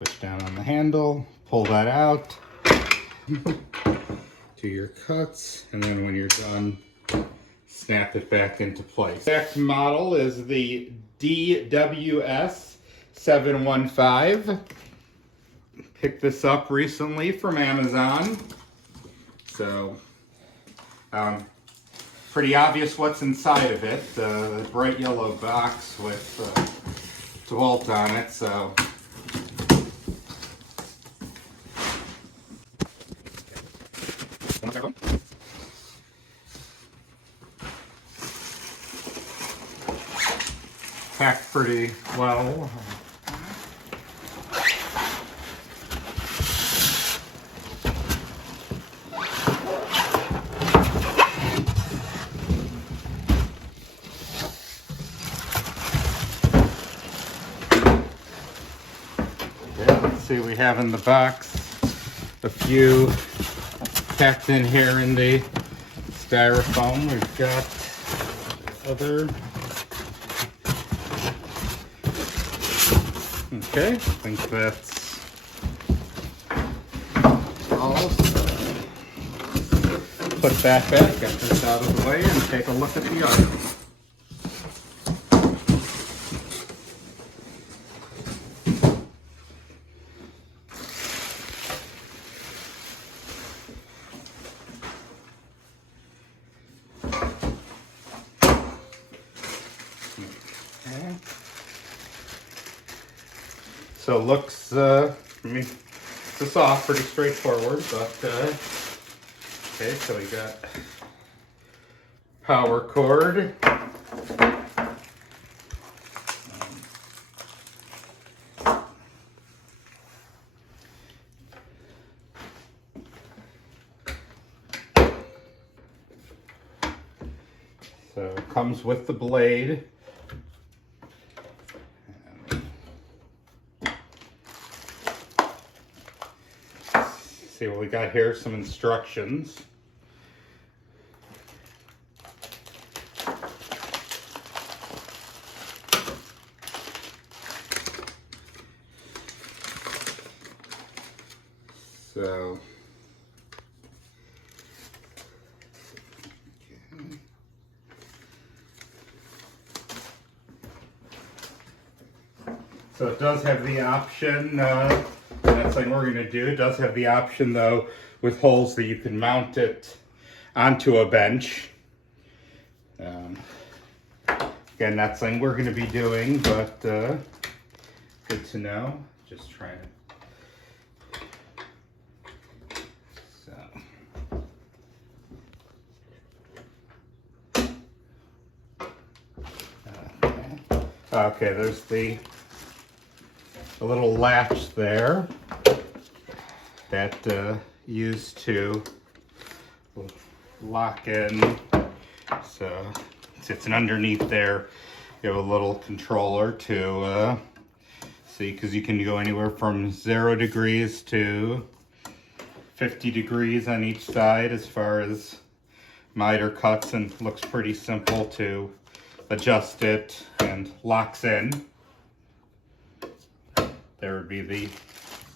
Push down on the handle, pull that out, do your cuts, and then when you're done, snap it back into place. Next model is the DWS 715. Picked this up recently from Amazon. So, pretty obvious what's inside of it. The bright yellow box with DeWalt on it. So, packed pretty well. Let's see, we have in the box a few packed in here in the styrofoam. We've got other. Okay, I think that's all. Put that back, get this out of the way, and take a look at the other. Okay. So looks, I mean, this off pretty straightforward, but, okay, so we got power cord. So it comes with the blade. See what we got here, some instructions. So, okay. So it does have the option, that's like we're going to do. It does have the option though with holes that you can mount it onto a bench. Again, that's something we're going to be doing, but good to know. Just trying to. Okay, there's the little latch there that used to lock in. So it's underneath there. You have a little controller to see, because you can go anywhere from 0 degrees to 50 degrees on each side as far as miter cuts, and looks pretty simple to adjust it and locks in. There would be the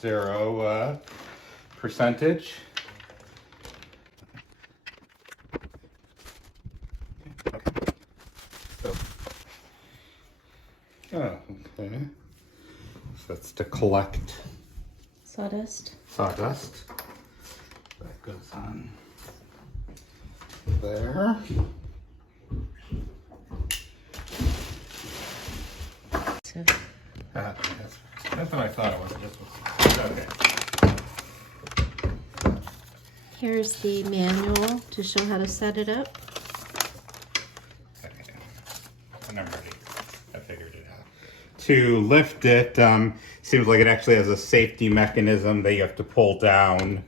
0 percentage. Oh, okay. So that's to collect sawdust. Sawdust. That goes on there. So. That's what I thought it was. Okay. Here's the manual to show how to set it up. Okay. And I'm ready. I figured it out. To lift it, seems like it actually has a safety mechanism that you have to pull down.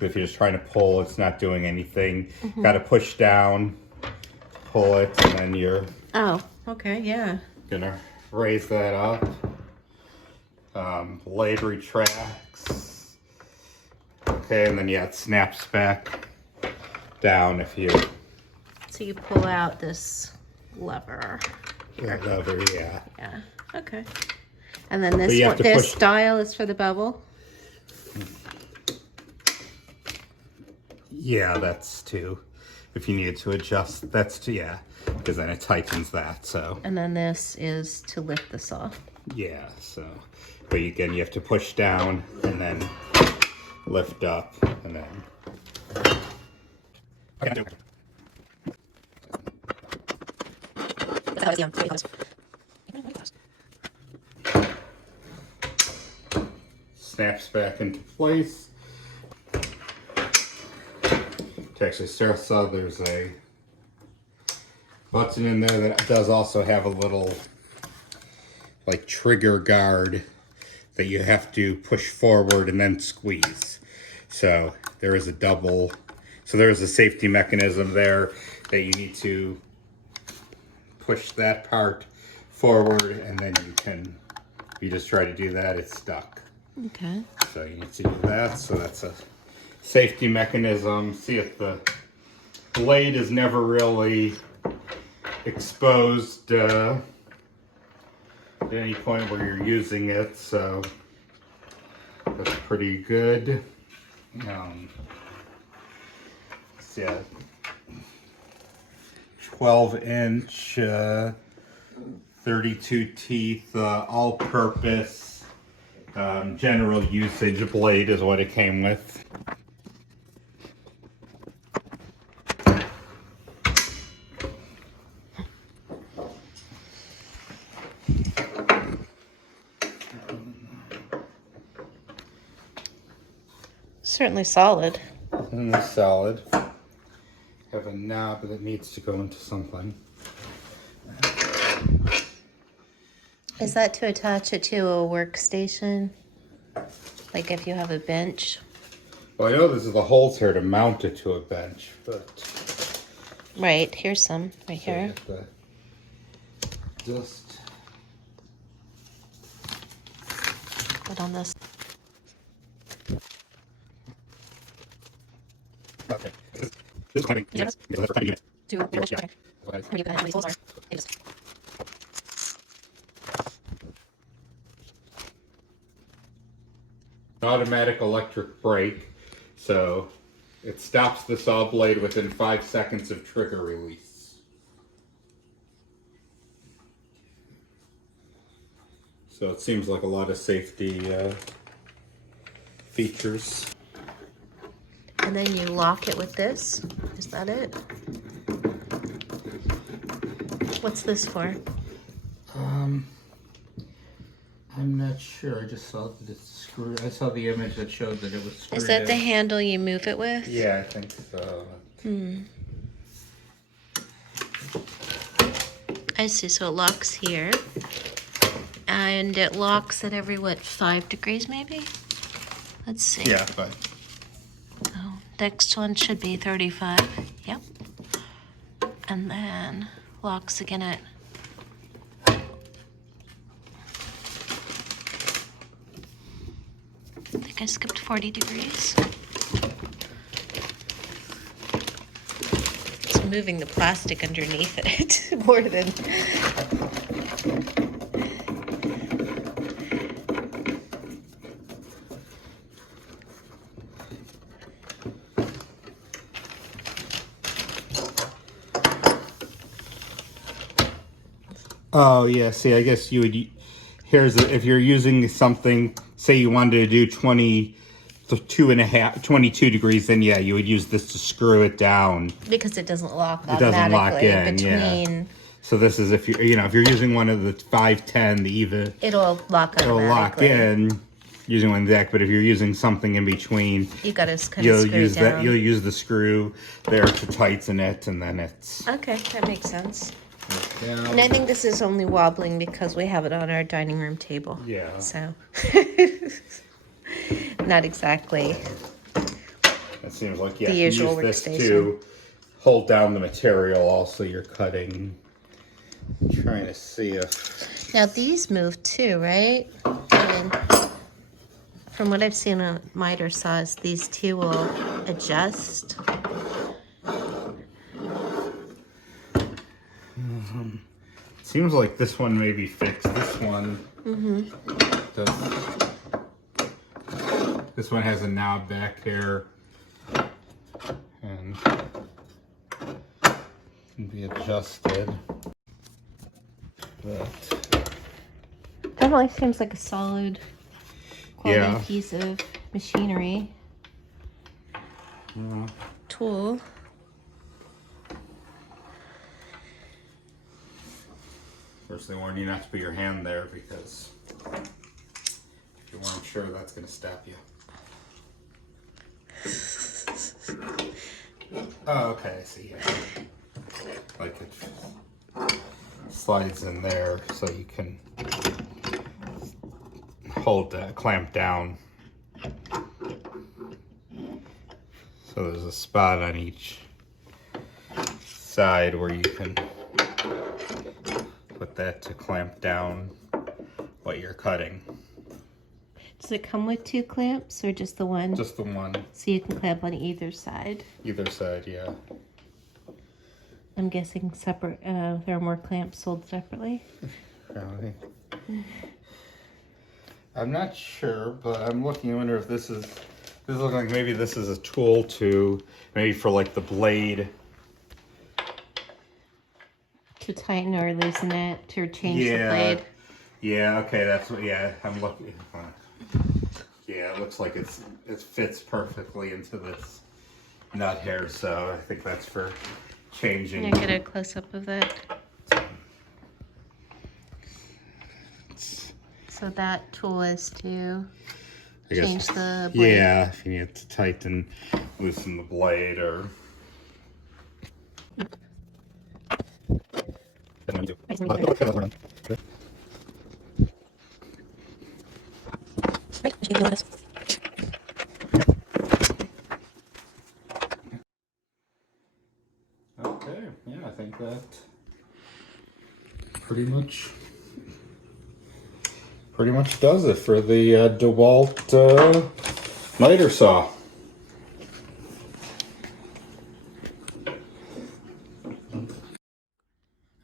If you're just trying to pull, it's not doing anything. Got to push down, pull it, and then you're. Oh, okay, yeah. Gonna raise that up. Blade retracts. Okay, and then yeah, it snaps back down if you. So you pull out this lever here. Lever, yeah. Yeah. Okay. And then But this you have one, to this push- style is for the bevel. Yeah, that's to, if you need to adjust, that's to, yeah, because then it tightens that, so. And then this is to lift the saw. Yeah, so, but again, you have to push down and then lift up and then. Snaps back into place. To actually start saw, there's a button in there that does also have a little like trigger guard that you have to push forward and then squeeze. So there is a double, so there is a safety mechanism there that you need to push that part forward, and then you can, if you just try to do that, it's stuck. Okay. So you need to do that. So that's a safety mechanism. See if the blade is never really exposed at any point where you're using it, so that's pretty good. Yeah, 12-inch, 32 teeth, all-purpose, general usage blade is what it came with. Certainly solid. And it's solid. Have a knob that needs to go into something. Is that to attach it to a workstation? Like if you have a bench? Well, I know this is the holes here to mount it to a bench, but Right, here's some right so you here. have to just Put on this. okay. This is coming. Yes. Because that's for unit. To Yeah. okay. Okay. How many holes are? They just- Automatic electric brake, so it stops the saw blade within 5 seconds of trigger release. So it seems like a lot of safety features. And then you lock it with this. Is that it? What's this for? I'm not sure. I just saw that it's screwed. I saw the image that showed that it was screwed Is that the in. handle you move it with? Yeah, I think so. I see. So it locks here. And it locks at every, what, 5 degrees maybe? Let's see. Yeah, but Oh, next one should be 35. Yep. And then locks again at. I think I skipped 40 degrees. It's moving the plastic underneath it more than. oh yeah. See, I guess you would. Here's if you're using something. Say you wanted to do 22 degrees, then yeah, you would use this to screw it down. Because it doesn't lock It doesn't lock automatically in, between. So this is if if you're using one of the 510, the EVA, It'll lock it'll lock automatically. in using one exact. But if you're using something in between, You gotta kind of you'll screw use it down. that. You'll use the screw there to tighten it, and then it's. Okay, that makes sense. down. And I think this is only wobbling because we have it on our dining room table. Yeah. So, not exactly. It seems like The you usual use this workstation. to hold down the material. Also, you're cutting. Trying to see if. Now these move too, right? And from what I've seen on miter saws, these two will adjust. seems like this one may be fixed. This one does. This one has a knob back here, and can be adjusted. But Definitely seems like a solid quality Yeah. piece of machinery. Tool. First, they warn you not to put your hand there because if you weren't sure, that's going to stab you. Oh, okay, I see. Yeah. Like it slides in there so you can hold that clamp down. So there's a spot on each side where you can put that to clamp down what you're cutting. Does it come with 2 clamps or just the one? Just the one. So you can clamp on either side. Either side, yeah. I'm guessing separate. There are more clamps sold separately. Probably. I'm not sure, but I'm looking. I wonder if this is. This looks like maybe this is a tool to maybe for like the blade. To tighten or loosen it, to change the Yeah. blade. Yeah. Okay. That's what. Yeah. I'm looking. Yeah. It looks like it fits perfectly into this nut here. So I think that's for changing. Can I get a close up of that? So that tool is to I guess, change the blade. Yeah, if you need to tighten, loosen the blade, or. Okay, yeah, I think that pretty much does it for the DeWalt miter saw.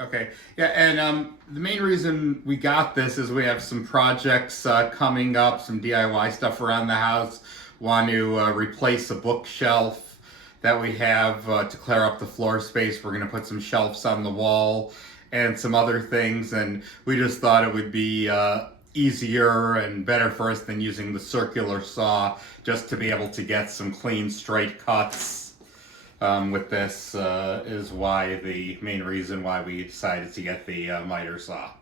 Okay, yeah, and the main reason we got this is we have some projects coming up, some DIY stuff around the house. Want to replace a bookshelf that we have to clear up the floor space. We're going to put some shelves on the wall and some other things, and we just thought it would be easier and better for us than using the circular saw, just to be able to get some clean, straight cuts. With this is why the main reason why we decided to get the miter saw.